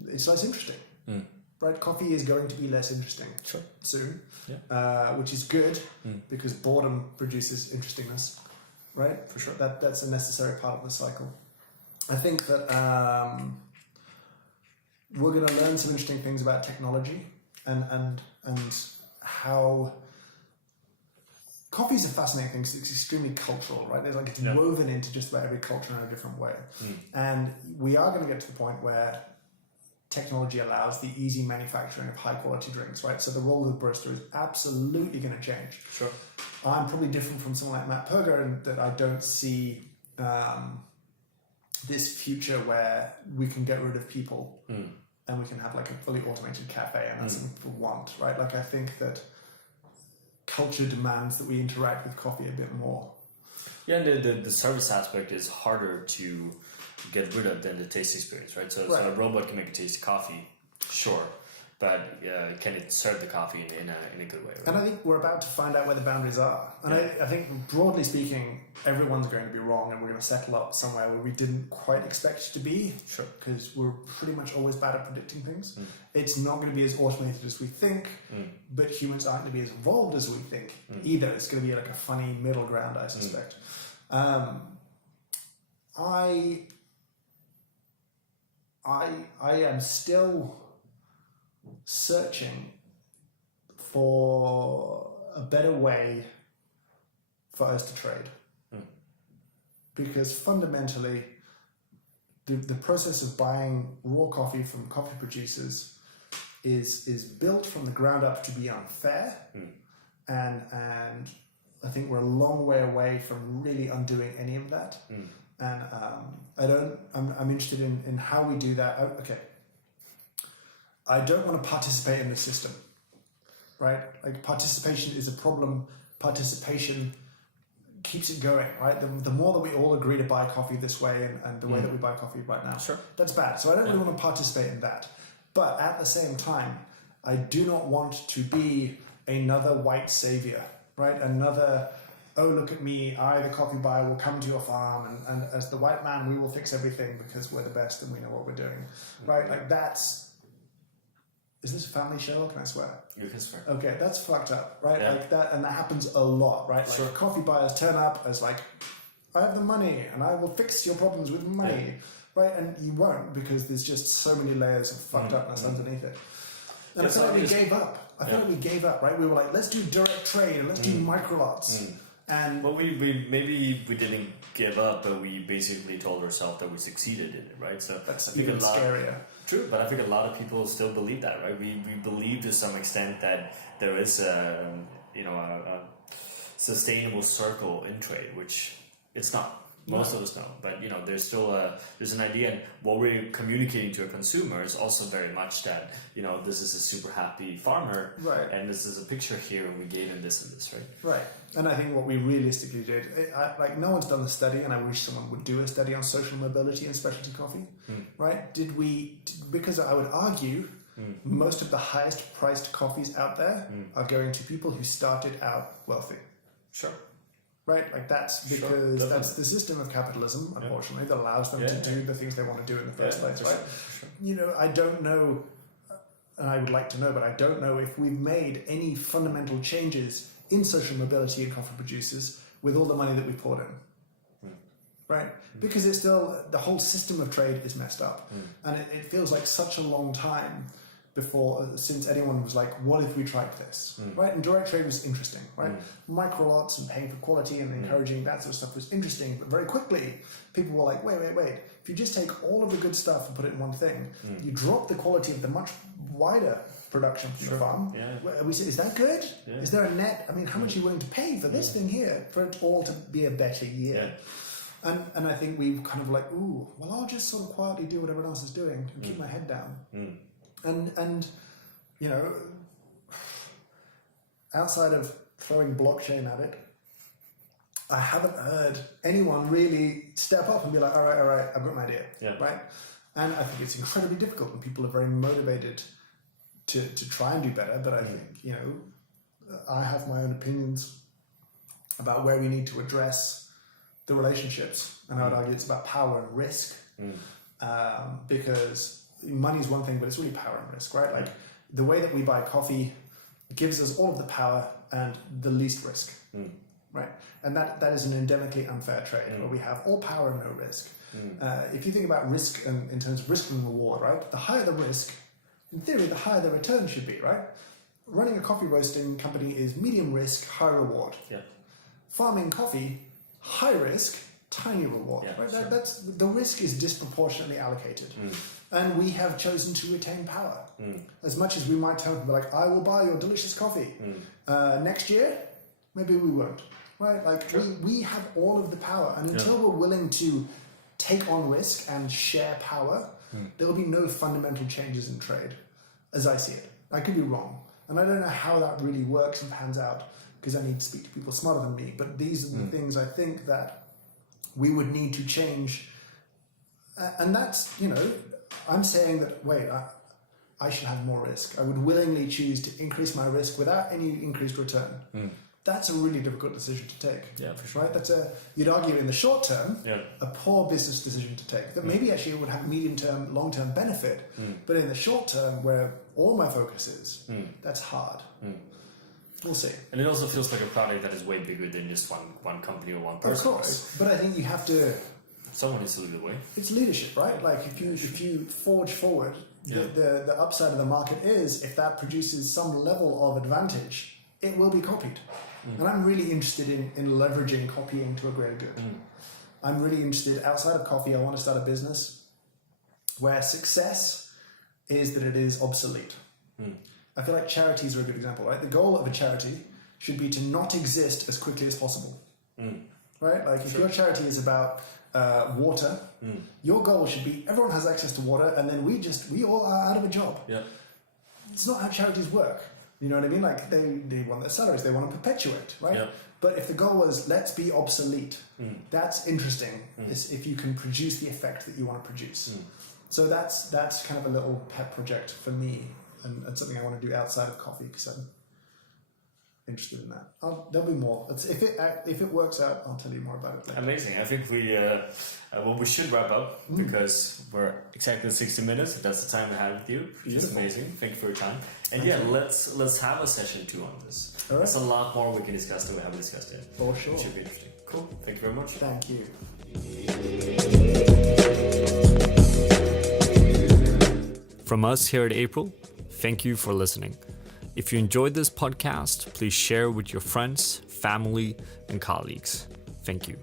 it's less interesting, right? Coffee is going to be less interesting soon, which is good because boredom produces interestingness, right? For sure. That's a necessary part of the cycle. I think that we're going to learn some interesting things about technology and how coffee is a fascinating thing because it's extremely cultural, right? It's like it's woven into just about every culture in a different way. And we are going to get to the point where technology allows the easy manufacturing of high quality drinks, right? So the role of the barista is absolutely going to change. Sure. I'm probably different from someone like Matt Perger in that I don't see this future where we can get rid of people and we can have like a fully automated cafe and that's something people want, right? Like I think that culture demands that we interact with coffee a bit more. Yeah, the service aspect is harder to get rid of than the taste experience, right? So a robot can make a tasty coffee, sure, but can it serve the coffee in a good way? Right? And I think we're about to find out where the boundaries are. And I think, broadly speaking, everyone's going to be wrong and we're going to settle up somewhere where we didn't quite expect to be. Sure. Because we're pretty much always bad at predicting things. It's not going to be as automated as we think, but humans aren't going to be as evolved as we think either. It's going to be like a funny middle ground, I suspect. I am still searching for a better way for us to trade. Because fundamentally, the process of buying raw coffee from coffee producers is built from the ground up to be unfair. And I think we're a long way away from really undoing any of that. And I'm interested in how we do that. I don't want to participate in the system, right? Like participation is a problem. Participation keeps it going, right? The more that we all agree to buy coffee this way and the way that we buy coffee right now, that's bad. So I don't really want to participate in that. But at the same time, I do not want to be another white savior, right? Another, oh, look at me, I, the coffee buyer, will come to your farm, and as the white man, we will fix everything because we're the best and we know what we're doing, right? Like that's, is this a family show or can I swear? You can swear. Okay, that's fucked up, right? Yeah. Like that, and that happens a lot, right? Like Sure. coffee buyers turn up as like, I have the money and I will fix your problems with money, right? And you won't because there's just so many layers of fucked upness underneath it. And I feel like we gave up. I feel like we gave up, right? We were like, let's do direct trade and let's do microlots. And well, we maybe we didn't give up, but we basically told ourselves that we succeeded in it, right? So that's I think even a lot, scarier. True, but I think a lot of people still believe that, right? We believe to some extent that there is a sustainable circle in trade, which it's not. Most of us know, but there's still there's an idea, and what we're communicating to a consumer is also very much that this is a super happy farmer, right? And this is a picture here, and we gave him this and this, right? Right. And I think what we realistically did, like no one's done the study, and I wish someone would do a study on social mobility and specialty coffee, right? Because I would argue most of the highest priced coffees out there are going to people who started out wealthy. Sure. Right, like that's because that's the system of capitalism, unfortunately, that allows them to do the things they want to do in the first place, right? Sure. I don't know, and I would like to know, but I don't know if we've made any fundamental changes in social mobility in coffee producers with all the money that we poured in, right? Because it's still, the whole system of trade is messed up, and it feels like such a long time since anyone was like, what if we tried this, right? And direct trade was interesting, right? Microlots and paying for quality and encouraging that sort of stuff was interesting, but very quickly people were like, wait, if you just take all of the good stuff and put it in one thing, you drop the quality of the much wider production from the farm. We say, is that good? Is there a net? I mean, how much are you willing to pay for this thing here for it all to be a better year? And I think we kind of like, ooh, well, I'll just sort of quietly do what everyone else is doing and keep my head down. And outside of throwing blockchain at it, I haven't heard anyone really step up and be like, all right, I've got an idea, right? And I think it's incredibly difficult and people are very motivated to try and do better, but I think, I have my own opinions about where we need to address the relationships, and I would argue it's about power and risk, because money is one thing, but it's really power and risk, right? Like the way that we buy coffee gives us all of the power and the least risk, right? And that is an endemically unfair trade where we have all power and no risk. If you think about risk in terms of risk and reward, right? The higher the risk, in theory, the higher the return should be, right? Running a coffee roasting company is medium risk, high reward. Farming coffee, high risk, tiny reward, right? Sure. That's the risk is disproportionately allocated. And we have chosen to retain power. As much as we might tell people like, I will buy your delicious coffee. Next year, maybe we won't, right? Like we have all of the power. And until we're willing to take on risk and share power, there will be no fundamental changes in trade, as I see it. I could be wrong. And I don't know how that really works and pans out, because I need to speak to people smarter than me. But these are the things I think that we would need to change. And that's, I'm saying that, I should have more risk. I would willingly choose to increase my risk without any increased return. That's a really difficult decision to take. Yeah, for sure. Right? You'd argue in the short term, a poor business decision to take. That maybe actually it would have medium term, long term benefit. But in the short term, where all my focus is, that's hard. We'll see. And it also feels like a product that is way bigger than just one company or one person. Of course. Right? But I think you have to... Someone needs to lead the way. It's leadership, right? Like if you forge forward, the upside of the market is if that produces some level of advantage, it will be copied. And I'm really interested in leveraging copying to a greater good. I'm really interested, outside of coffee, I want to start a business where success is that it is obsolete. I feel like charities are a good example, right? The goal of a charity should be to not exist as quickly as possible. Right? Like if your charity is about water, your goal should be everyone has access to water and then we all are out of a job. It's not how charities work. You know what I mean? Like they want their salaries, they want to perpetuate, right? But if the goal was let's be obsolete, that's interesting. If you can produce the effect that you want to produce. So that's kind of a little pet project for me and something I want to do outside of coffee because interested in that. There'll be more. If it works out, I'll tell you more about it later. Amazing. I think we should wrap up because we're exactly 60 minutes. That's the time we had with you. It's amazing. Thank you for your time. And let's have a session 2 on this. All right. There's a lot more we can discuss that we haven't discussed yet. For sure. It should be interesting. Cool. Thank you very much. Thank you. From us here at April, thank you for listening. If you enjoyed this podcast, please share with your friends, family, and colleagues. Thank you.